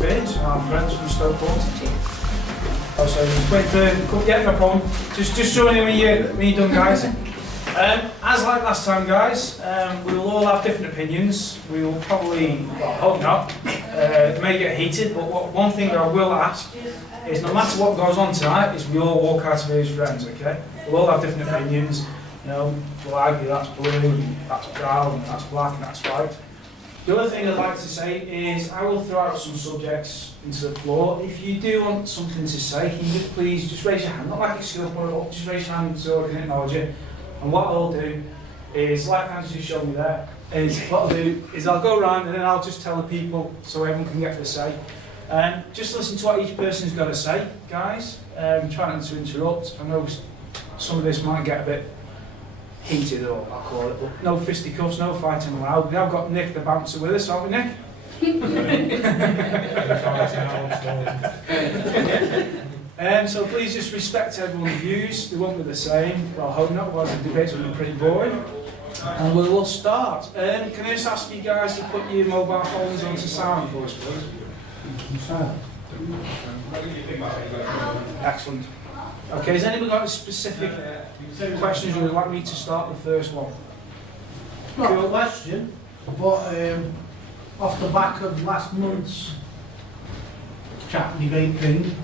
experience from our friends from stokehaunted. Oh, sorry, just wait for, yeah, no problem. Just join in when you're done, guys. As like last time, guys, we will all have different opinions. We will probably, well, I hope not, it may get heated, but one thing I will ask is no matter what goes on tonight, is we all walk out of here as friends, okay? We'll all have different opinions, you know, we'll argue that's blue, and that's brown, and that's black, and that's white. The other thing I'd like to say is I will throw out some subjects into the floor. If you do want something to say, can you just please just raise your hand, not like a skill point up, just raise your hand so I can acknowledge it. And what I'll do is, like Ange just showed me there, is what I'll do is I'll go around and then I'll just tell the people so everyone can get their say. Just listen to what each person's got to say, guys. Try not to interrupt. I know some of this might get a bit heated, or I'll call it, but no fisticuffs, no fighting allowed. We have got Nick the bouncer with us, haven't we, Nick? So please just respect everyone's views. They won't be the same. Well, I hope not, otherwise the debate's going to be pretty boring. And we will start. Can I just ask you guys to put your mobile phones onto silent for us, please? Excellent. Okay, has anybody got any specific questions you would like me to start the first one? Not a question, but off the back of last month's chat debate thing,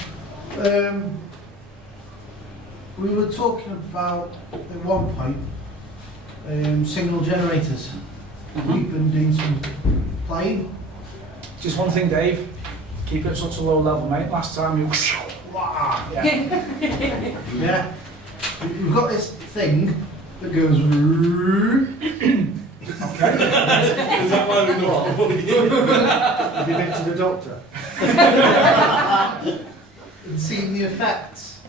we were talking about, at one point, signal generators. We've been doing some playing. Just one thing, Dave. Keep it at such a low level, mate. Last time you... Yeah. Yeah. We've got this thing that goes... Okay. Is that why we know? Have you been to the doctor? And seen the effects.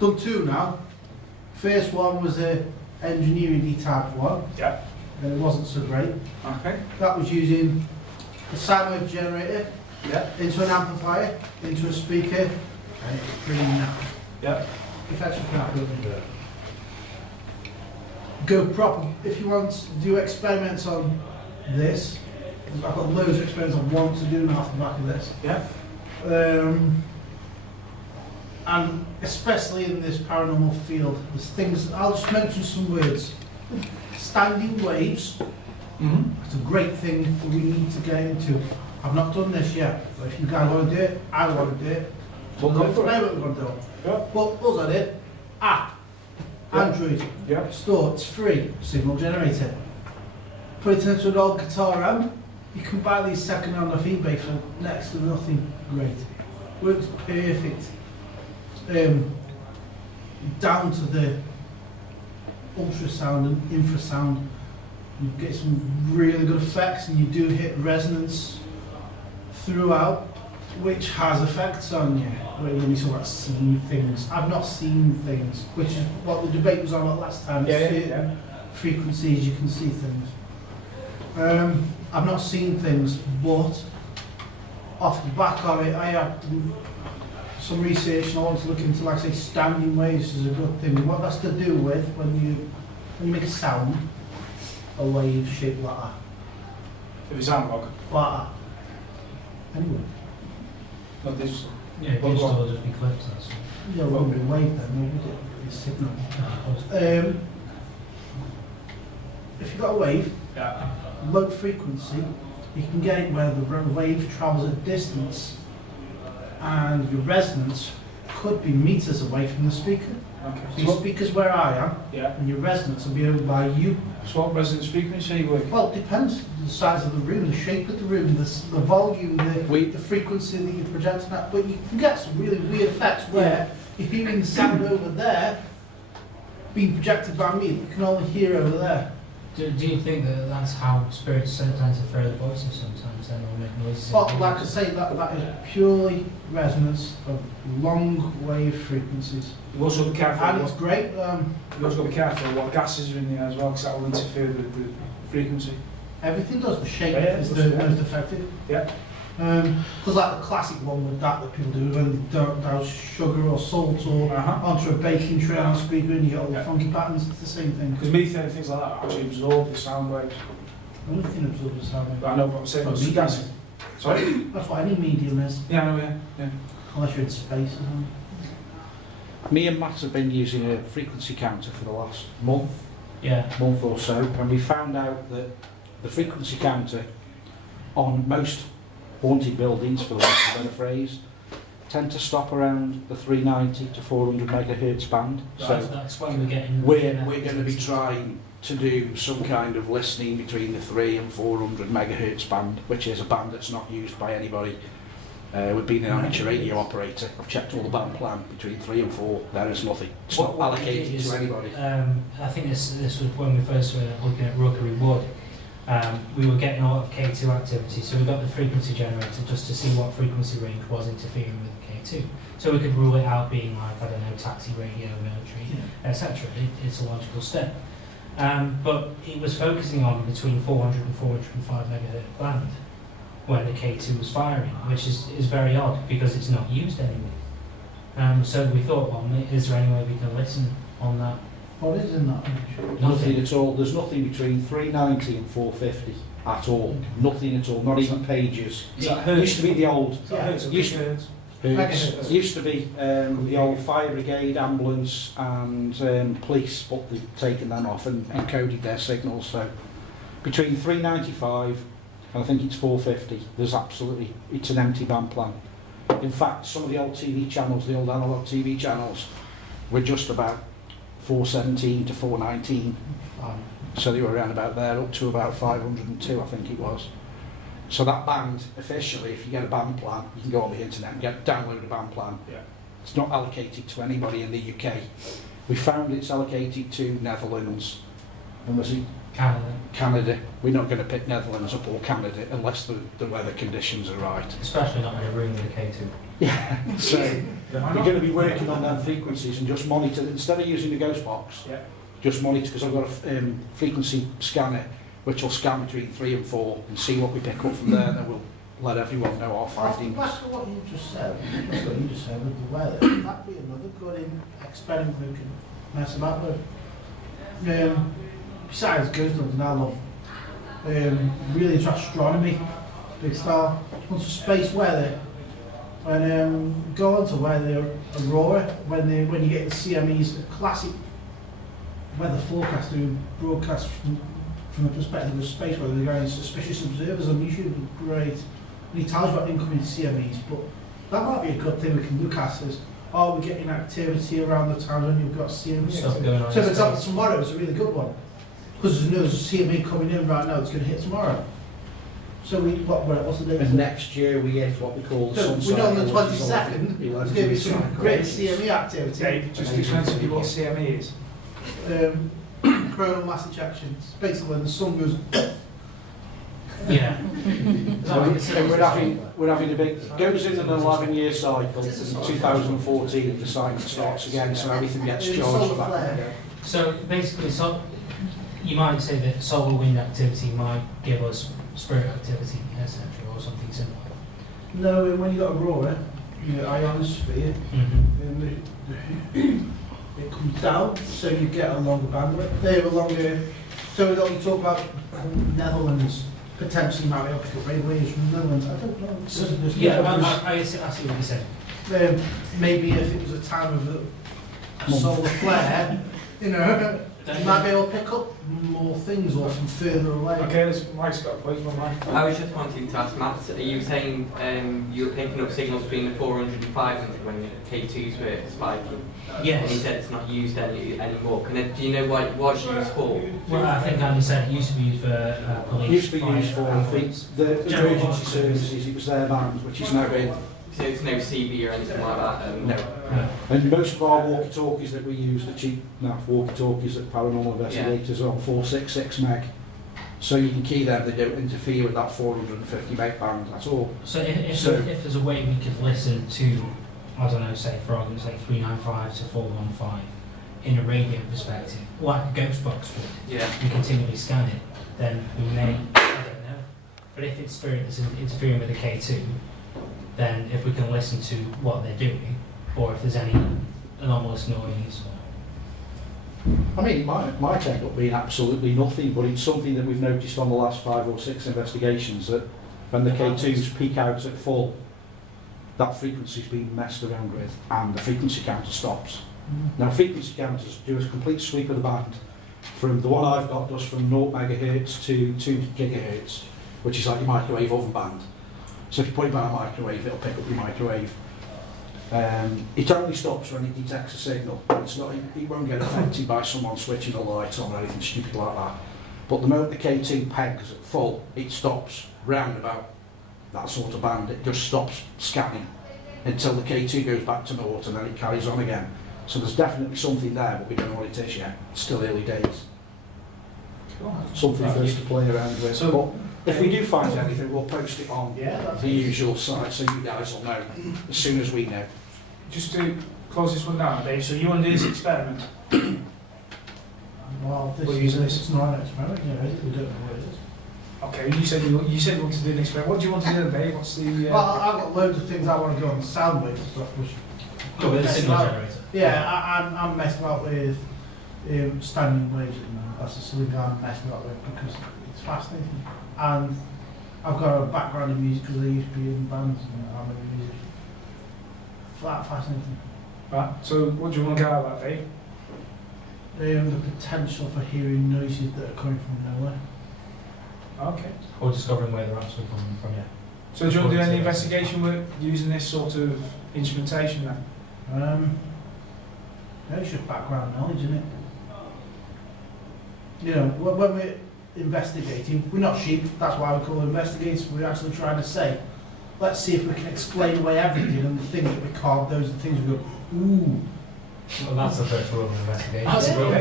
Done two now. First one was a engineering type one. Yeah. It wasn't so great. Okay. That was using a sine wave generator Yeah. into an amplifier, into a speaker, and it was pretty naff. Yeah. Effects were crap, really. Go proper. If you want to do experiments on this, I've got loads of experiments I want to do now off the back of this. Yeah. And especially in this paranormal field, there's things, I'll just mention some words. Standing waves, it's a great thing that we need to get into. I've not done this yet, but if you guys want to do it, I want to do it. We'll go for it. What we're going to do. Yeah. But us I did, app, Yeah. Android, Yeah. store, it's free, signal generator. Put it into an old guitar amp, you can buy these second hand off eBay for next to nothing. Great. Works perfect. Down to the ultrasound and infrasound, you get some really good effects, and you do hit resonance throughout, which has effects on you. When you sort of see things, I've not seen things, which is what the debate was on about last time. Yeah, It's yeah, certain yeah. frequencies you can see things. I've not seen things, but off the back of it, I have some research, and I want to look into, like I say, standing waves is a good thing. What that's to do with when you make a sound, a wave shaped like that. If it's analog. Like that. Anyway. Not digital. Yeah, Well, digital go will just be clips, that's all. Yeah, well, it'll be a wave then, maybe it's a signal. If you've got a wave, Yeah. low frequency, you can get it where the wave travels a distance and your resonance could be meters away from the speaker. Okay. So your speaker's where I am, Yeah. and your resonance will be over by you. So what resonance frequency are you working? Well, it depends the size of the room, the shape of the room, the volume, the frequency that you're projecting at. But you can get some really weird effects where you're hearing the sound over there being projected by me that you can only hear over there. Do you think that that's how spirits sometimes throw the voices sometimes then, or make noises? Well, like I say, that is purely resonance of long wave frequencies. You've also got to be careful. And it's great. You've also got to be careful what gases are in there as well, because that will interfere with the frequency. Everything does. The shape Yeah, is it the does, yeah. most effective. Yeah. Because like the classic one with that people do when they douse sugar or salt or onto a baking tray on a speaker and you get all the Yeah. funky patterns, it's the same thing. Because methane and things like that actually absorb the sound waves. Anything absorbs the sound. But I know what I'm saying, Oh, but methane. gases. Sorry? That's what any medium is, Yeah, I know, yeah. unless you're in space or something. Me and Matt have been using a frequency counter for the last month Yeah. or so, and we found out that the frequency counter on most haunted buildings, for the lack of a better phrase, tend to stop around the 390 to 400 megahertz band. So So that's when we're getting. we're going to be trying to do some kind of listening between the 3 and 400 megahertz band, which is a band that's not used by anybody. We've been an amateur radio operator. I've checked all the band plan between 3 and 4. There is nothing. It's not What we allocated did is, to anybody. I think this was when we first were looking at Rookery Wood. We were getting a lot of K2 activity, so we got the frequency generator just to see what frequency range was interfering with K2. So we could rule it out being like, I don't know, taxi radio, military, etc. It's a logical step. But it was focusing on between 400 and 405 megahertz band when the K2 was firing, which is very odd because it's not used anymore. So we thought, well, is there any way we can listen on that? What is in that range? Nothing at all. There's nothing between 390 and 450 at all. Nothing at all. Not even pages. Is that It hertz? used to be the old Yeah, hertz. Used to- Hertz. It used to be the old fire brigade, ambulance and police, but they've taken them off and encoded their signals. So between 395 and I think it's 450, there's absolutely, it's an empty band plan. In fact, some of the old TV channels, the old analog TV channels, were just about 417 to 419. So they were around about there, up to about 502, I think it was. So that band, officially, if you get a band plan, you can go on the internet and download a band plan. Yeah. It's not allocated to anybody in the UK. We found it's allocated to Netherlands, and was it Canada. We're not going to pick Netherlands up or Canada unless the weather conditions are right. Especially not in a room with a K2. Yeah. So we're going to be working on them frequencies and just monitor, instead of using the ghost box, Yeah. just monitor, because I've got a frequency scanner which will scan between 3 and 4 and see what we pick up from there, and then we'll let everyone know our findings. Back to what you just said, with the weather, that'd be another good experiment we can mess about with. Besides ghost hunting, I love really into astronomy, big style. Onto space weather, and go on to where the aurora, when you get the CME's classic weather forecast doing broadcast from the perspective of space weather, they're going suspicious observers on YouTube, great. And he tells you about incoming CMEs, but that might be a good thing we can look at as, are we getting activity around the time when you've got CME? Stuff going on So in for example, space. tomorrow is a really good one, because there's a CME coming in right now, it's going to hit tomorrow. So what's the date? And next year we get what we call So sun we know on the cycle, which is 22nd, 11 there's going to be some great CME activity. Dave, just explain to me what CME is. Coronal mass ejection. It's basically when the sun goes. Yeah. And we're having a big, goes in an 11-year cycle. In 2014 the cycle starts again, so everything gets charged Solar back flare. again. So basically, you might say that solar wind activity might give us spirit activity, etc., or something similar. No, when you got aurora, ionosphere, it comes down, so you get a longer bandwidth. They have a longer. So you talk about Netherlands potentially might be able to pick up radio waves from the Netherlands. I don't know. I see what you're saying. Maybe if it was a time of a solar flare, you might be able to pick up more things or from further away. Okay, this Mike's got a point, one Mike. I was just wanting to ask Matt, are you saying you were picking up signals between the 400 and 500 when the K2s were spiking? Yes. And he said it's not used anymore. Do you know what it was used for? Well, I think Andy said it used to be used for police. It used to be fire, used for ambulance. the General emergency hospitals. services, it was their band, which is now in. So it's no CB or anything like that? No. No. And most of our walkie-talkies that we use, the cheap NAF walkie-talkies that Paranormal Investigators are on 466 meg. So you can key them, they don't interfere with that 450 meg band at all. So if there's a way we could listen to, I don't know, say for argument's sake 395 to 415 in a radio perspective, like a ghost box would, Yeah. and continually scan it, then we may, I don't know. But if it's spirit that's interfering with the K2, then if we can listen to what they're doing, or if there's any anomalous noise, I mean, it might end up being absolutely nothing, but it's something that we've noticed on the last 5 or 6 investigations that when the K2s peak out at full, that frequency's been messed around with and the frequency counter stops. Now frequency counters do a complete sweep of the band. From the one I've got does from 0 megahertz to 2 gigahertz, which is like your microwave oven band. So if you put it by a microwave, it'll pick up your microwave. It only stops when it detects a signal. It's not, it won't get affected by someone switching a light on or anything stupid like that. But the moment the K2 pegs at full, it stops round about that sort of band. It just stops scanning until the K2 goes back to 0 and then it carries on again. So there's definitely something there, but we don't know what it is yet. It's still early days. Something for us to play around with. So, but if we do find anything, we'll post it on Yeah, the usual site so you guys will know as soon as we know. just to close this one down, Dave, so you want to do this experiment? Well, We're using this. it's not an experiment, you know, we don't know what it is. Okay, you said you wanted to do an experiment. What do you want to do, Dave? What's the... Well, I've got loads of things I want to do on the sound waves and stuff, which... Go with the signal generator. Yeah, I'm messing about with standing waves at the moment. That's the sort of thing I'm messing about with because it's fascinating. And I've got a background in music because I used to be in bands and I'm a musician. Flat fascinating. Right, so what do you want to get out of that, Dave? The potential for hearing noises that are coming from nowhere. Okay. Or discovering where they're actually coming from, yeah. So do you want to do any investigation work using this sort of instrumentation then? Yeah, it's just background knowledge, isn't it? You know, when we're investigating, we're not sheep, that's why we call them investigators. We're actually trying to say, let's see if we can explain away everything and the things that we can't, those are the things we go, ooh. Well, that's the first rule of investigation. That's a rule,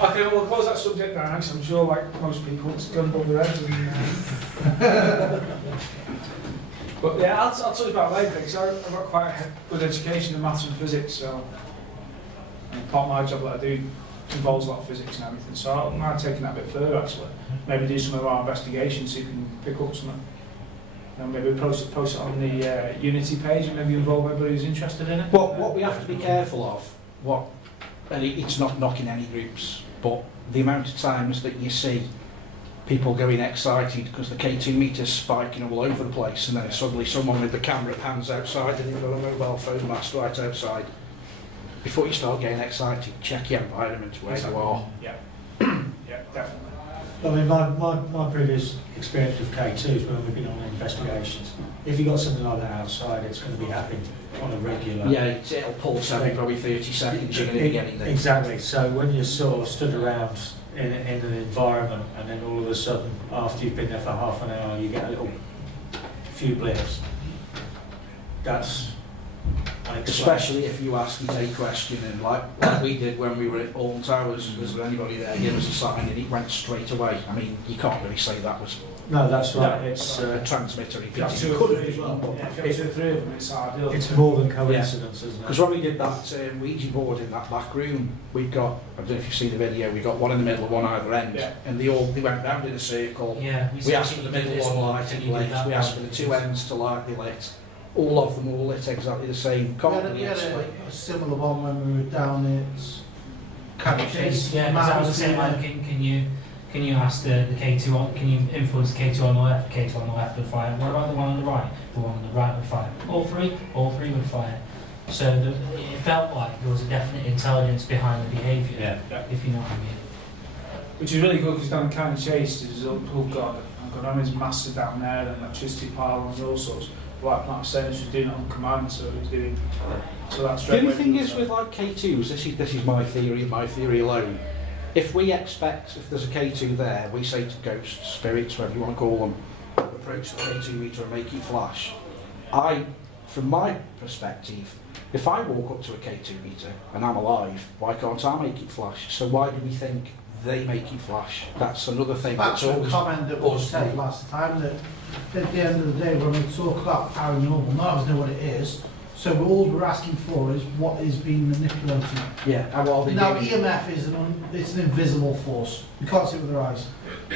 Okay, we'll close that subject down because I'm sure, like most people, it's gone above their heads. But yeah, I'll talk about it later because I've got quite a good education in maths and physics, so and part of my job that I do involves a lot of physics and everything. So I might take that a bit further actually. Maybe do some of our investigations so you can pick up something. And maybe post it on the Unity page and maybe involve everybody who's interested in it. Well, what we have to be careful of, and it's not knocking any groups, but the amount of times that you see people getting excited because the K2 meter's spiking all over the place and then suddenly someone with the camera pans outside and you've got a mobile phone mast right outside. Before you start getting excited, check your environment where you are. Yeah, yeah, definitely. I mean, my previous experience with K2s when we've been on investigations, if you've got something like that outside, it's going to be happening on a regular... Yeah, it'll pulse every probably 30 seconds you're going to be getting there. Exactly, so when you're sort of stood around in an environment and then all of a sudden, after you've been there for half an hour, you get a few blips, that's... Especially if you ask and take question and like we did when we were at Alton Towers, was there anybody there, give us a sign and it went straight away. I mean, you can't really say that was No, that's right, no, it's... a transmitter. If you have two or three as well, but yeah, if you have 2 or 3 of them, it's ideal. It's more than coincidence, isn't it? Because when we did that Ouija board in that back room, we'd got, I don't know if you've seen the video, we got one in the middle, one either end, Yeah. and they went round in a circle. Yeah, We asked for the middle one lighted lit, we asked for the 2 ends to lightly lit. All of them all lit exactly the same. We Can't had really explain. a similar one when we were down at Cabot Chase. Yeah, because I was saying, like, can you ask the K2 on, can you influence the K2 on the left, the K2 on the left would fire? What about the one on the right? The one on the right would fire. All three would fire. So it felt like there was a definite intelligence behind the behaviour, if you know what I mean. Which is really good because down in County Chase, there's it's massive down there and electricity power and all sorts. Like Matt was saying, it's just doing it on command, so it's doing so that's The only thing is with like K2s, this is my theory alone. If we expect, if there's a K2 there, we say to ghosts, spirits, whatever you want to call them, approach the K2 meter and make it flash. From my perspective, if I walk up to a K2 meter and I'm alive, why can't I make it flash? So why do we think they make it flash? That's another thing. That's a always comment that was said last time, that at the end of the day when we talk about paranormal, none of us know what it is, so all we're asking for is what is being manipulated. Yeah, how are they Now doing? EMF is it's an invisible force, we can't see it with our eyes.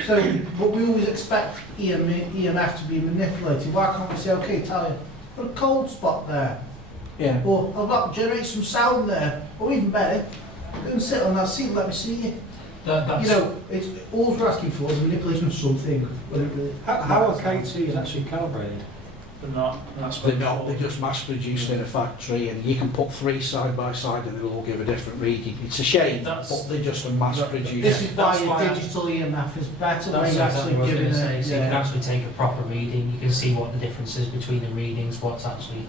So, but we always expect EMF to be manipulated. Why can't we say, okay, tell you, put a cold spot there, Yeah. or I've got to generate some sound there, or even better, go and sit on that seat, let me see you. That's, You know, it's all we're asking for is a manipulation of something. Whether it, How are K2s actually calibrated? They're not. That's They're not, they're just mass produced in a factory, and you can put 3 side by side and they'll all give a different reading. It's a shame, That's- but they're just a mass this produced. is why That's a why digital EMF is better than that's actually exactly what I was giving going to say. a... So you can actually take a proper reading, you can see what the difference is between the readings, what's actually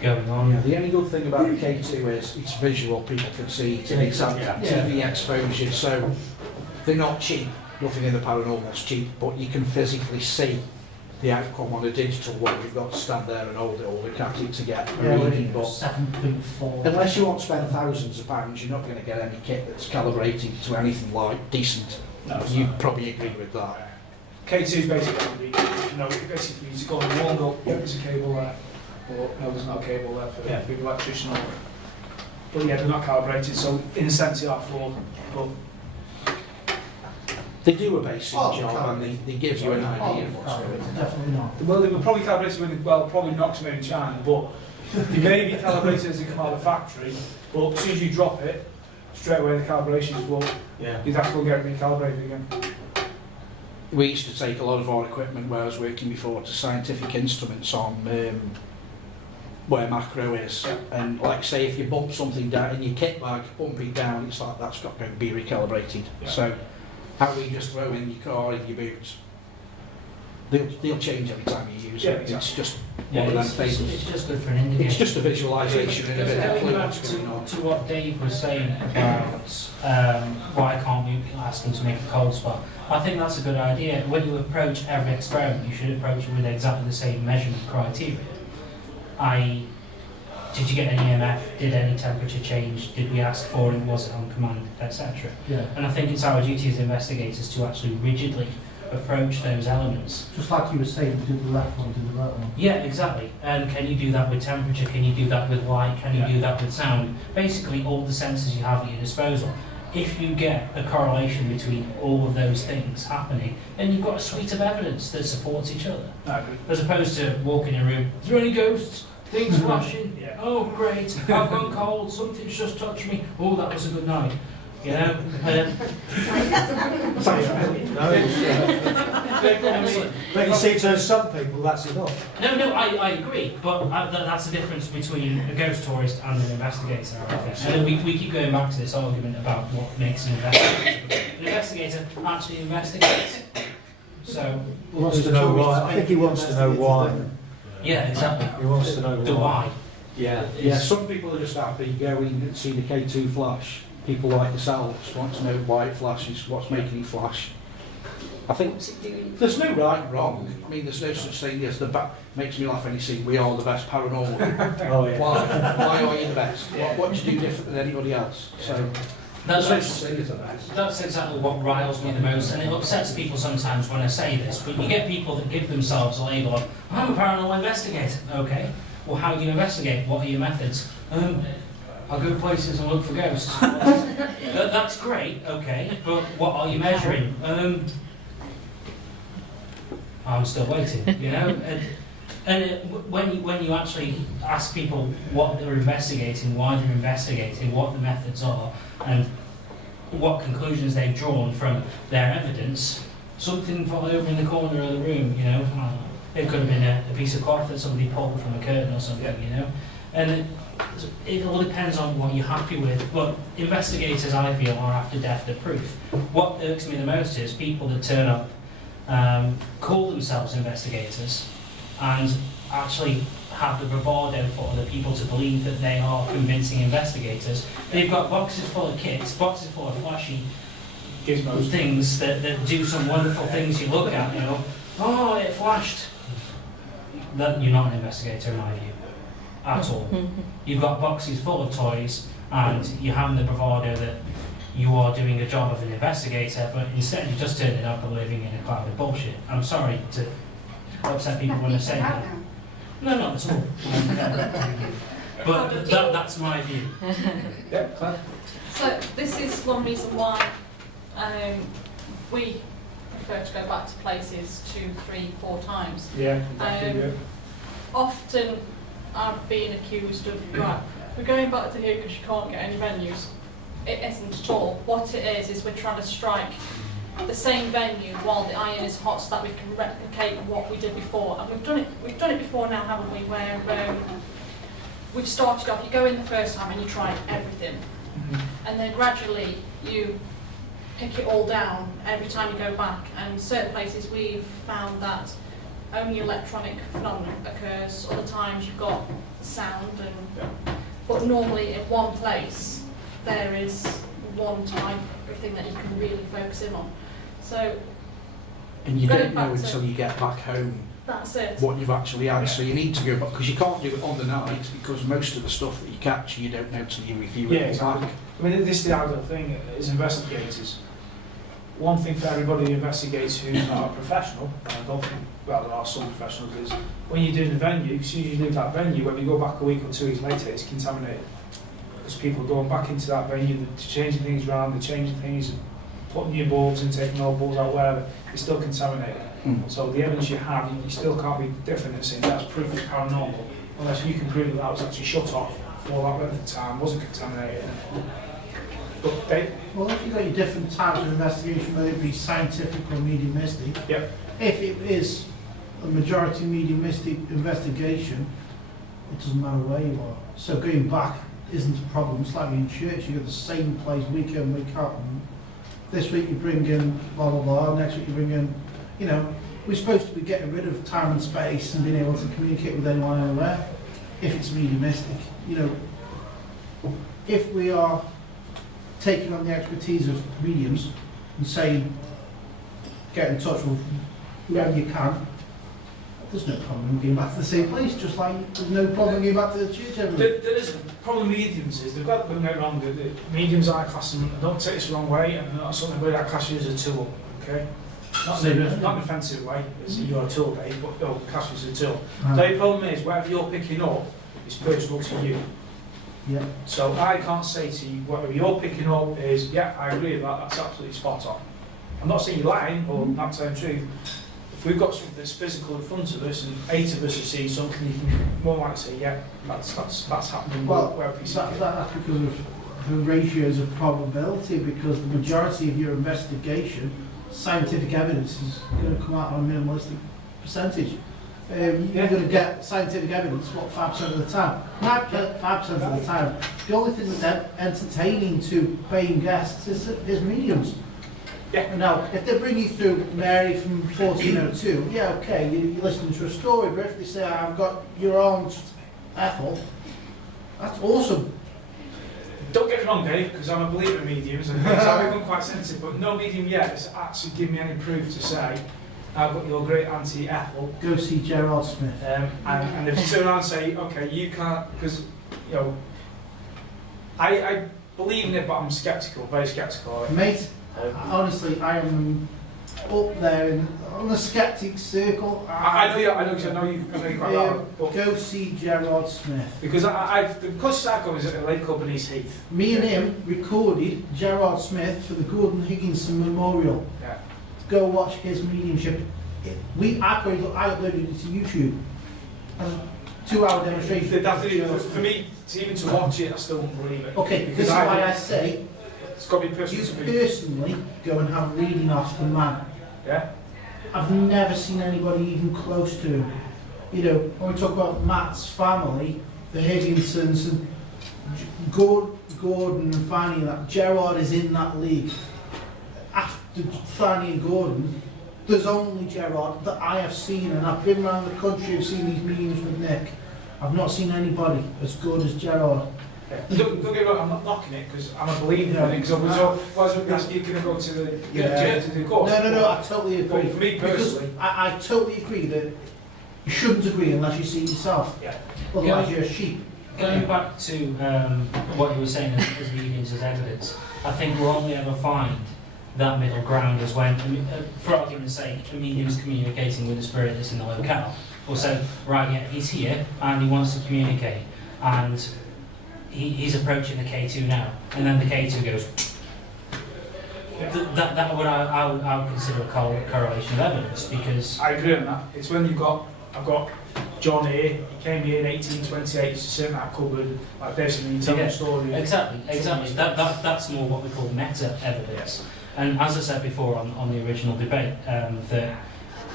going on. Yeah, the only good thing about the K2 is it's visual, people can see it, and it's had TV exposure, so they're not cheap. Nothing in the paranormal's cheap, but you can physically see the outcome on a digital one. You've got to stand there and hold it or look at it to get a Yeah, reading. But 7.4. unless you want to spend thousands of pounds, you're not going to get any kit that's calibrated to anything like decent. No, it's You not. probably agree with that. K2 is basically, you know, basically you go on one go, yep, there's a cable there, or no, there's not a cable there for the big electrician. But yeah, they're not calibrated, so in a sense they are flawed. But They do a basic Oh, job, and they give you an idea of what's going on. Definitely not. well, they were probably calibrated when, well, probably not made in China, but they may be calibrated as they come out of the factory. But as soon as you drop it, straight away the calibration is flawed. Yeah. You'd have to go get it recalibrated again. We used to take a lot of our equipment where I was working before to scientific instruments on where macro is, and like say if you bump something down in your kit bag, bump it down, it's like that's got to be recalibrated. Yeah. So how we just throw in your car in your boots, they'll change every time you use it. Yeah, It's just Yeah, one of them it's phases. just good for an indicator. It's just a visualisation and a bit of Going clue back what's going on. to what Dave was saying about why can't we ask him to make a cold spot, I think that's a good idea. When you approach every experiment, you should approach it with exactly the same measurement criteria. I.e., did you get an EMF? Did any temperature change? Did we ask for it? Was it on command? Etc. Yeah. And I think it's our duty as investigators to actually rigidly approach those elements. Just like you were saying, do the left one, do the right one. Yeah, exactly. And can you do that with temperature? Can you do that with light? Can you do that with sound? Basically, all the senses you have at your disposal. If you get a correlation between all of those things happening, then you've got a suite of evidence that supports each other. I agree. As opposed to walking in a room, is there any ghosts? Things flashing? Yeah. Oh, great. I've gone cold. Something's just touched me. Oh, that was a good night. You know? But you see, to some people, that's enough. No, I agree, but that's the difference between a ghost tourist and an investigator. I think. And we keep going back to this argument about what makes an investigator. An investigator actually investigates. So, He wants to know why. I think he wants to know why. yeah, exactly. He wants to know The why. Yeah. Yeah, some people are just happy going and see the K2 flash. People like yourselves want to know why it flashes, what's making it flash. I think there's no right and wrong. I mean, there's no such thing as makes me laugh when you see we are the best paranormal. Oh yeah. Why are you the best? What do you do different than anybody else? So there's no such thing as the best. That's exactly what riles me the most, and it upsets people sometimes when I say this, but you get people that give themselves a label of, I'm a paranormal investigator. Okay, well, how do you investigate? What are your methods? I'll go places and look for ghosts. That's great, okay, but what are you measuring? I'm still waiting, you know? When you actually ask people what they're investigating, why they're investigating, what the methods are, and what conclusions they've drawn from their evidence, something fell over in the corner of the room, you know? It could have been a piece of cloth that somebody pulled from a curtain or something, you know? And it all depends on what you're happy with. But investigators, I feel, are after definite proof. What irks me the most is people that turn up, call themselves investigators, and actually have the bravado for other people to believe that they are convincing investigators. They've got boxes full of kits, boxes full of flashy Gizmos. things that do some wonderful things you look at, you know. Oh, it flashed. That you're not an investigator in my view. At all. You've got boxes full of toys and you're having the bravado that you are doing a job of an investigator, but instead you're just turning up and living in a cloud of bullshit. I'm sorry to upset people when I say that. No, not at all. But that's my view. Yeah, Claire? So this is one reason why we prefer to go back to places 2, 3, 4 times. Yeah, exactly. Often I'm being accused of, right, we're going back to here because you can't get any venues. it isn't at all. What it is we're trying to strike the same venue while the iron is hot, so that we can replicate what we did before. And we've done it before now, haven't we? Where we've started off, you go in the first time and you try everything, and then gradually you pick it all down every time you go back. And certain places we've found that only electronic phenomenon occurs. Other times you've got sound, but normally in one place there is one type of thing that you can really focus in on. So, And you going don't know back to- until you get back home that's it. what you've actually had. So you need to go back, because you can't do it on the night, because most of the stuff that you capture you don't know till you review Yeah, it exactly. back. I mean, this is the ideal thing as investigators. One thing for everybody who investigates who's not a professional, and I don't think, well, there are some professionals, is when you're doing a venue, as soon as you leave that venue, when you go back a week or 2 weeks later, it's contaminated. Because people are going back into that venue, they're changing things around, they're changing things, putting new bulbs in, taking old bulbs out, whatever, it's still contaminated. So the evidence you have, you still can't be different and saying that's proof it's paranormal, unless you can prove that that was actually shut off for that length of time, wasn't contaminated. But they, Well, if you've got your different types of investigation, whether it be scientific or mediumistic, Yep. if it is a majority mediumistic investigation, it doesn't matter where you are. So going back isn't a problem. It's like in church, you go to the same place week in, week out. And this week you bring in blah, blah, blah, next week you bring in, you know, we're supposed to be getting rid of time and space and being able to communicate with anyone anywhere, if it's mediumistic. You know, if we are taking on the expertise of mediums and saying, get in touch with whoever you can, there's no problem going back to the same place, just like there's no problem going back to the church every week. there isn't. The problem with mediums is they've got, don't get me wrong, the mediums I class them, don't take this the wrong way, and not something where I class you as a tool, okay? Not in an offensive way, it's you're a tool, Dave, but they'll class you as a tool. The problem is, whatever you're picking up is personal to you. Yeah. So I can't say to you, whatever you're picking up is, yeah, I agree with that, that's absolutely spot on. I'm not saying you're lying or not telling the truth. If we've got something that's physical in front of us and 8 of us have seen something, you can more likely say, yeah, that's happening. Well, where that's because of the ratios of probability, because the majority of your investigation, scientific evidence is going to come out on a minimalistic percentage. You're going to get scientific evidence, what, 5% of the time? 5% of the time. The only thing that's entertaining to paying guests is mediums. Yeah. Now, if they bring you through Mary from 1402, yeah, okay, you're listening to a story, but if they say, I've got your aunt Ethel, that's awesome. Don't get me wrong, Dave, because I'm a believer in mediums and I've become quite sensitive, but no medium yet has actually given me any proof to say, I've got your great auntie Ethel. Go see Gerard Smith. And if you turn around and say, okay, you can't, because, you know, I believe in it, but I'm sceptical, very sceptical of it. Mate, honestly, I am up there on the skeptic circle. I know you quite well. But Go see Gerard Smith. because the closest I've got is at a lake called Beneath Heath. Me and him recorded Gerard Smith for the Gordon Higginson Memorial. Yeah. Go watch his mediumship. I uploaded it to YouTube as a 2-hour demonstration. For me, even to watch it, I still won't believe it. Okay, this is why I say It's got to be you personal to me. personally go and have a reading off the man. Yeah? I've never seen anybody even close to him. You know, when we talk about Matt's family, the Higginsons and Gordon and Fanny and that, Gerard is in that league. After Fanny and Gordon, there's only Gerard that I have seen, and I've been around the country, I've seen these meetings with Nick. I've not seen anybody as good as Gerard. Yeah. Don't get me wrong, I'm not knocking it because I'm a believer in it. Because you're going to go to the course. No, I totally agree. But for me personally, I totally agree that you shouldn't agree unless you see it yourself. yeah. Otherwise, you're a sheep. Going back to what you were saying as mediums as evidence, I think we'll only ever find that middle ground is when, for argument's sake, a medium's communicating with a spirit that's in the locale. Or say, right, yeah, he's here and he wants to communicate, and he's approaching the K2 now, and then the K2 goes. That would I would consider a correlation of evidence, because I agree on that. It's when I've got John here, he came here in 1828, used to sit in that cupboard, like basically telling Yeah, a story. Exactly. That's more what we call meta evidence. And as I said before on the original debate, that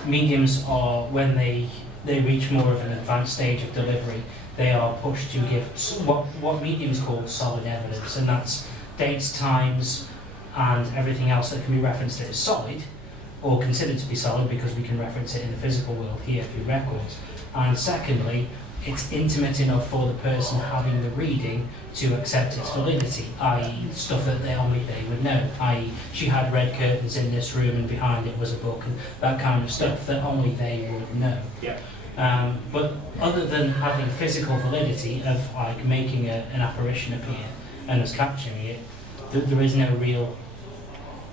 mediums are, when they reach more of an advanced stage of delivery, they are pushed to give what mediums call solid evidence, and that's dates, times, and everything else that can be referenced as solid, or considered to be solid because we can reference it in the physical world here through records. And secondly, it's intimate enough for the person having the reading to accept its validity, i.e. stuff that only they would know, i.e. she had red curtains in this room and behind it was a book, and that kind of stuff that only they would know. Yeah. But other than having physical validity of like making an apparition appear and us capturing it, there is no real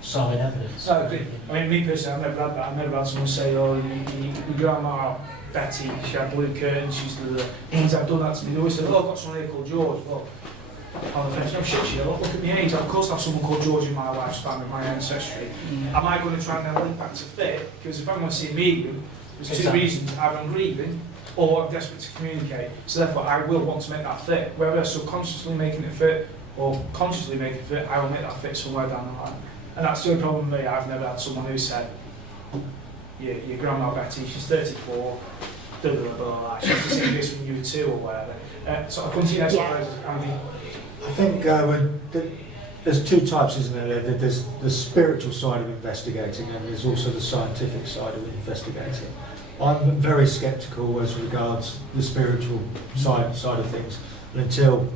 solid evidence. No, I mean, me personally, I've never had that. I've never had someone say, oh, your grandma Betty, she had blue curtains, she used to do the things. I've done that to me. They always said, oh, I've got someone here called George. Well, on the fence, no shit, she look at my age. Of course I have someone called George in my lifespan with my ancestry. Am I going to try and then link back to fit? Because if I'm going to see a medium, there's two reasons. Either I'm grieving or I'm desperate to communicate. So therefore I will want to make that fit. Whether I'm subconsciously making it fit or consciously making it fit, I will make that fit somewhere down the line. And that's the only problem with me. I've never had someone who said, your grandma Betty, she's 34, blah, blah, blah, she used to sing this when you were 2 or whatever. So I'll come to you next one, Andy. I think there's two types, isn't there? There's the spiritual side of investigating, and there's also the scientific side of investigating. I'm very sceptical as regards the spiritual side of things, and until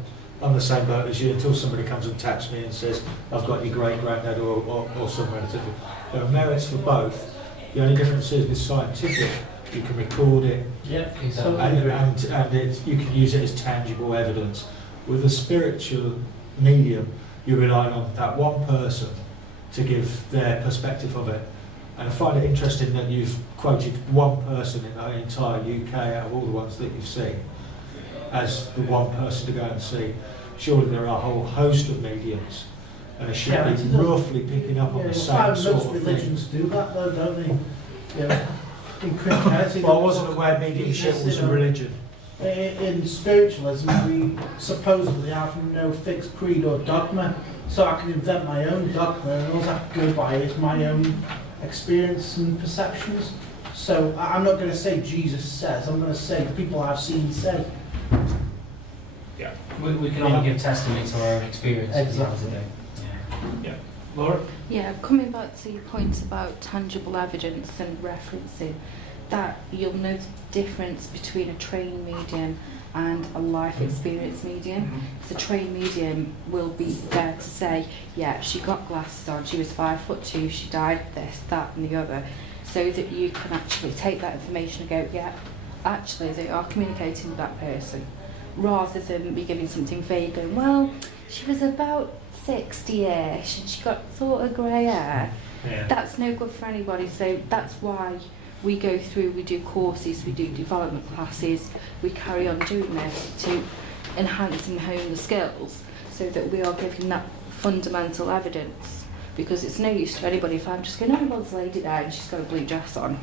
I'm the same boat as you, until somebody comes and taps me and says, I've got your great-granddad or some relative. There are merits for both. The only difference is with scientific, you can record it, Exactly. and you can use it as tangible evidence. With a spiritual medium, you're relying on that one person to give their perspective of it. And I find it interesting that you've quoted one person in the entire UK out of all the ones that you've seen as the one person to go and see. Surely there are a whole host of mediums, and they should be roughly picking up on the same sort of Most thing. religions do that though, don't they? Yeah. In Christianity, Well, I wasn't aware mediumship was a religion. in spiritualism, we supposedly have no fixed creed or dogma, so I can invent my own dogma, and all I have to go by is my own experience and perceptions. So I'm not going to say Jesus says, I'm going to say people I've seen say. We can only give testimony to our own experience. Exactly. Yeah. Laura? Yeah, coming back to your point about tangible evidence and referencing, that you'll know the difference between a trained medium and a life experience medium. The trained medium will be there to say, yeah, she got glasses on, she was 5'2", she died of this, that and the other, so that you can actually take that information and go, yeah, actually they are communicating with that person, rather than be giving something vague and, well, she was about 60-ish and she got sort of grey hair. Yeah. That's no good for anybody, so that's why we go through, we do courses, we do development classes, we carry on doing this to enhance and hone the skills so that we are giving that fundamental evidence, because it's no use to anybody if I'm just going, oh, well, there's a lady there and she's got a blue dress on.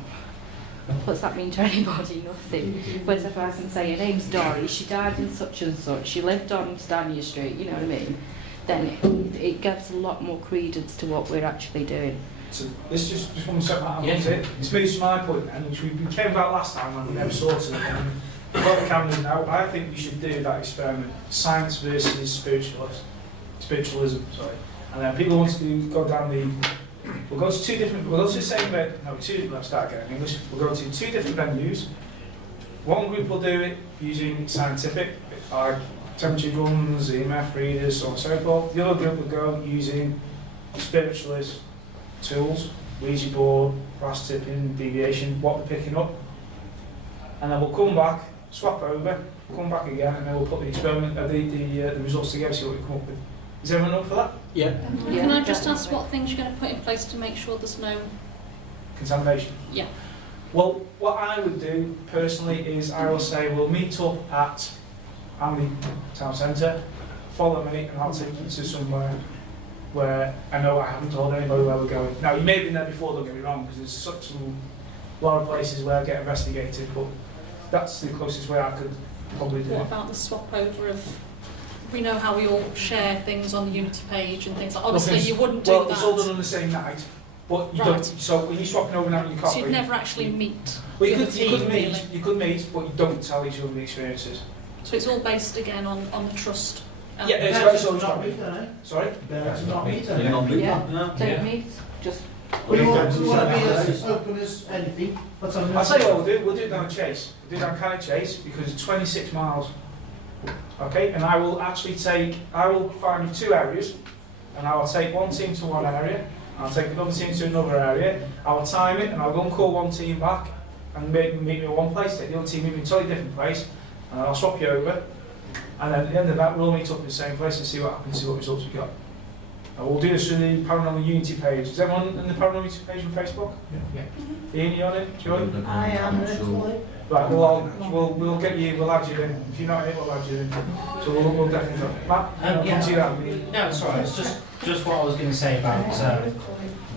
What's that mean to anybody? Nothing. Whereas if I can say, her name's Dory, she died in such and such, she lived on Stanier Street, you know what I mean? Then it gives a lot more credence to what we're actually doing. So let's just want to set that out. Yeah. It's moves to my point then, which we came about last time when we never sorted it. We've got the cameras now. I think we should do that experiment: science versus spiritualism. Sorry. And then people want to go down the. We'll go to two different. We'll go to the same venue. No, let's start again in English. We'll go to two different venues. One group will do it using scientific, like temperature guns, EMF readers, so on and so forth. The other group will go using spiritualist tools, Ouija board, brass tipping, deviation, what they're picking up. And then we'll come back, swap over, come back again, and then we'll put the experiment, the results together, see what we come up with. Is everyone up for that? Yeah. Can I just ask what things you're going to put in place to make sure there's no... Contamination? Yeah. Well, what I would do personally is I will say we'll meet up at Amley Town Centre, follow me, and I'll take you to somewhere where I know I haven't told anybody where we're going. Now, you may have been there before, don't get me wrong, because there's a lot of places where I get investigated, but that's the closest way I could probably do What it. about the swap over of, we know how we all share things on the Unity page and things like, obviously Nothing's- you wouldn't do Well, that. it's all done on the same night, but you Right. don't. So when you're swapping over now, you can't. So you'd never actually meet Well, you the could, other you team, could meet, really. you could meet, but you don't tell each other the experiences. So it's all based again on the trust. Yeah, it's Better about to so not meet then, eh? Sorry? Better to not meet then. You're not meeting. Yeah. No. Don't meet, just We want Yeah. to be as open as anything. Let's have I'll tell you what we'll do. We'll do it down Chase. We'll do it down Cannock Chase because it's 26 miles. Okay, and I will find 2 areas, and I will take one team to one area, and I'll take another team to another area. I will time it, and I'll go and call one team back, and meet me at one place. Take the other team meet me in a totally different place, and I'll swap you over. And then at the end of that, we'll meet up in the same place and see what happens, see what results we got. And we'll do this through the Paranormal Unity page. Is everyone on the Paranormal Unity page on Facebook? Yeah. Ian, you on it? Joy? I am Right, we'll get you, we'll add you in. If you're not in, we'll add you in. So we'll definitely do it. Matt, Yeah. come to you that. No, it's alright. It's just what I was going to say about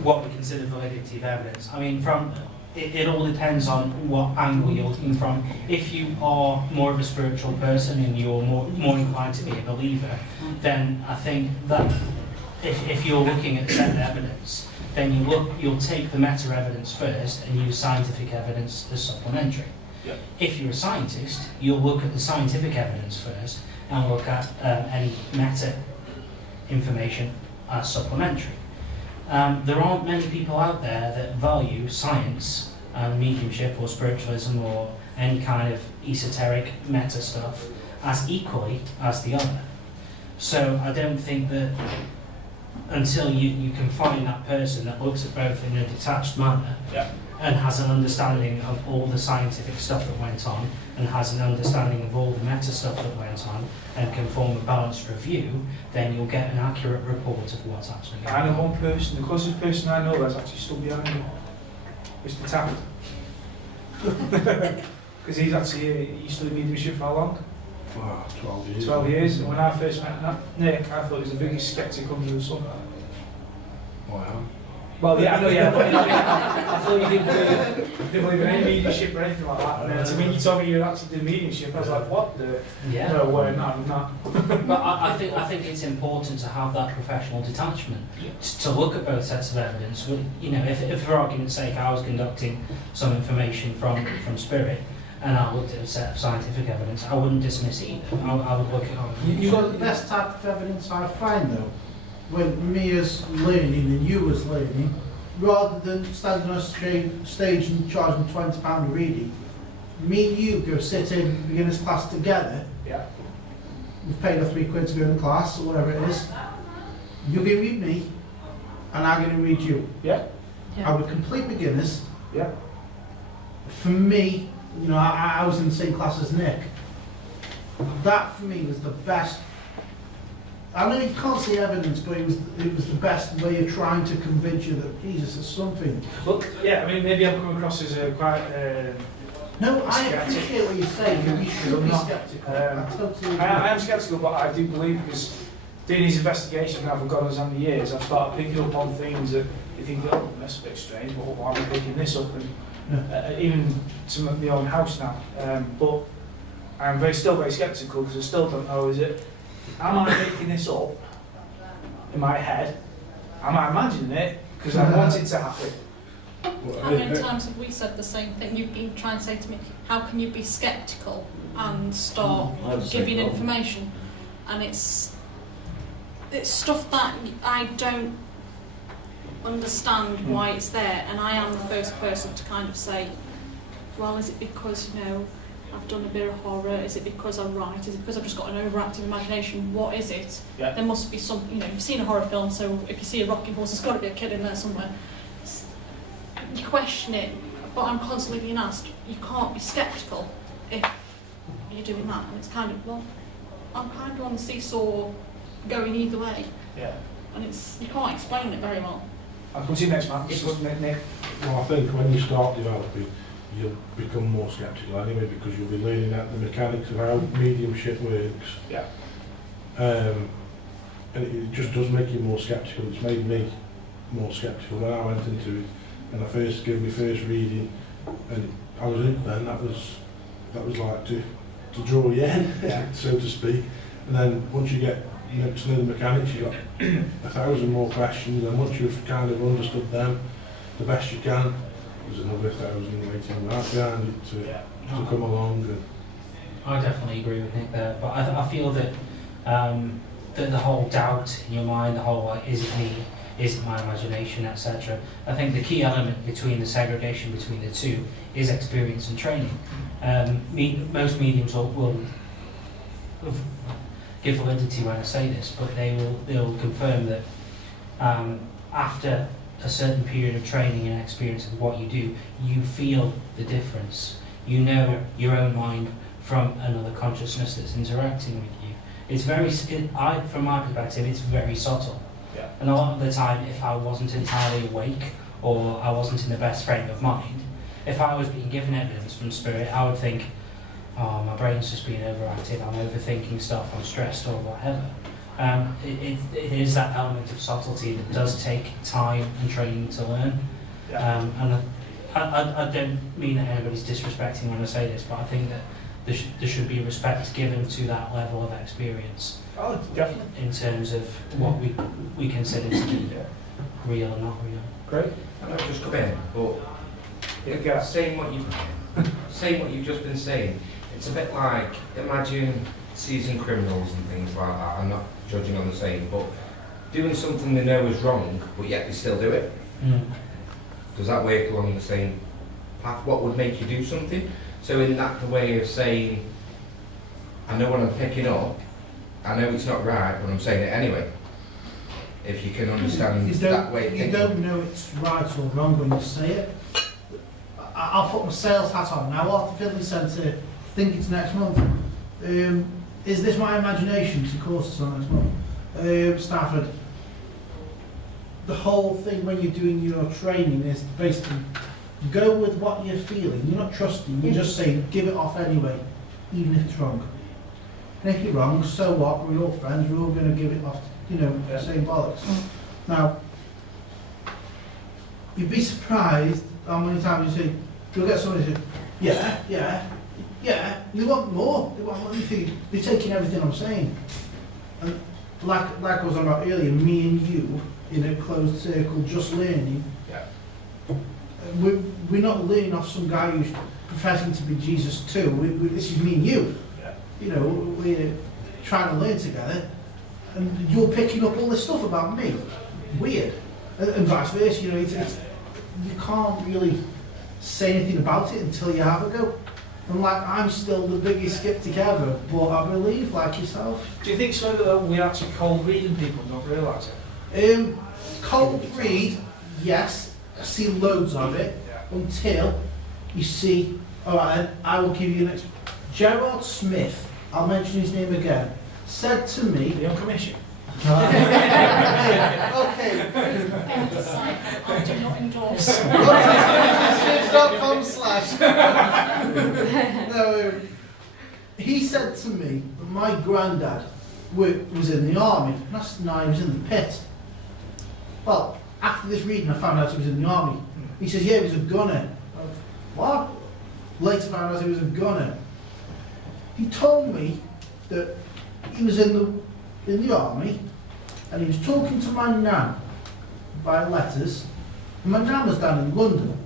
what we consider validity of evidence. I mean, it all depends on what angle you're looking from. If you are more of a spiritual person and you're more inclined to be a believer, then I think that if you're looking at set evidence, then you'll take the meta evidence first and use scientific evidence as supplementary. Yep. If you're a scientist, you'll look at the scientific evidence first and look at any meta information as supplementary. There aren't many people out there that value science and mediumship or spiritualism or any kind of esoteric meta stuff as equally as the other. So I don't think that until you can find that person that looks at both in a detached manner and has an understanding of all the scientific stuff that went on and has an understanding of all the meta stuff that went on and can form a balanced review, then you'll get an accurate report of what's actually going on. I know one person, the closest person I know that's actually still behind me. Mr. Taft. Because he's actually, he used to do mediumship for how long? Wow, 12 years. 12 years. And when I first met Nick, I thought he was the biggest sceptic under the sun. Wow. Well, yeah, I know, yeah, but I thought you didn't believe in any mediumship or anything like that. And then to me, you told me you were actually doing mediumship, I was like, what the? Yeah. No way, no, I'm not. But I think it's important to have that professional detachment to look at both sets of evidence. You know, if for argument's sake I was conducting some information from spirit and I looked at a set of scientific evidence, I wouldn't dismiss either. I would look at You've got the best type of evidence I find though, when me as learning and you as learning, rather than standing on a stage and charging £20 a reading, me and you go sit in beginner's class together. Yeah. We've paid our £3 to go in the class or whatever it is. You're going to read me, and I'm going to read you. Yeah. I would complete beginners. Yeah. For me, you know, I was in the same class as Nick. That for me was the best. I know you can't see evidence, but it was the best way of trying to convince you that Jesus is something. Well, yeah, I mean, maybe I'm coming across as quite. No, I Skeptic. appreciate what you're saying. You should I'm be not. sceptical. I totally agree. I am sceptical, but I do believe because doing these investigations now for God knows how many years, I've started picking up on things that you think, oh, that's a bit strange, but why am I picking this up? And even to my own house now. But I'm still very sceptical because I still don't know, am I making this up in my head? Am I imagining it because I want it to happen? How many times have we said the same thing? You've been trying to say to me, how can you be sceptical and start giving information? And it's stuff that I don't understand why it's there, and I am the first person to kind of say, well, is it because, you know, I've done a bit of horror? Is it because I'm right? Is it because I've just got an overactive imagination? What is it? Yeah. There must be some, you know, you've seen a horror film, so if you see a rocking horse, there's got to be a kid in there somewhere. You question it, but I'm constantly being asked, you can't be sceptical if you're doing that. And it's kind of, well, I'm kind of on the seesaw going either way. Yeah. And you can't explain it very well. I'll come to you next, Matt. Nick. Well, I think when you start developing, you'll become more sceptical anyway because you'll be learning out the mechanics of how mediumship works. Yeah. And it just does make you more sceptical. It's made me more sceptical when I went into it and I first gave my first reading, and I was in then. That was that was like to draw you in, so to speak. And then once you get to know the mechanics, you've got 1,000 more questions, and once you've kind of understood them the best you can, there's another 1,000 waiting right behind it to come along. And I definitely agree with Nick there, but I feel that the whole doubt in your mind, the whole like, is it me, is it my imagination, etc. I think the key element between the segregation between the two is experience and training. Most mediums will give validity when I say this, but they'll confirm that after a certain period of training and experience of what you do, you feel the difference. You know your own mind from another consciousness that's interacting with you. It's from my perspective, it's very subtle. Yeah. And a lot of the time, if I wasn't entirely awake or I wasn't in the best frame of mind, if I was being given evidence from spirit, I would think, oh, my brain's just being overactive, I'm overthinking stuff, I'm stressed or whatever. It is that element of subtlety that does take time and training to learn. Yeah. And I don't mean that anybody's disrespecting when I say this, but I think that there should be respect given to that level of experience. Oh, definitely. In terms of what we consider to be real and not real. Great. I'm not just come in, but saying what you've just been saying, it's a bit like, imagine seasoned criminals and things like that. I'm not judging on the same, but doing something they know is wrong, but yet they still do it. Does that work along the same path? What would make you do something? So in that the way of saying, I know what I'm picking up, I know it's not right, but I'm saying it anyway. If you can understand that way of thinking. You don't know it's right or wrong when you say it. I'll put my sales hat on now. Arthur Findlay Centre, I think it's next month. Is this my imagination? Of course it's not next month. Stafford. The whole thing when you're doing your training is basically go with what you're feeling. You're not trusting, you're just saying give it off anyway, even if it's wrong. And if you're wrong, so what? We're all friends, we're all going to give it off, the same bollocks. Now, you'd be surprised how many times you say, you'll get somebody who say, yeah, they want more, they want more. They're taking everything I'm saying. And like I was on about earlier, me and you, in a closed circle, just learning. Yeah. We're not learning off some guy who's professing to be Jesus too. This is me and you. Yeah. We're trying to learn together, and you're picking up all this stuff about me. Weird. And vice versa. You can't really say anything about it until you have a go. And I'm still the biggest skeptic ever, but I believe, like yourself. Do you think some of it we're actually cold reading people don't realise it? Cold read, yes, I see loads of it, until you see, alright, I will give you an Gerard Smith, I'll mention his name again, said to me... The on commission. Okay. I do not endorse. No, he said to me that my granddad was in the army. That's no, he was in the pit. Well, after this reading, I found out he was in the army. He says, yeah, he was a gunner. What? Later found out he was a gunner. He told me that he was in the army, and he was talking to my nan by letters. And my nan was down in London,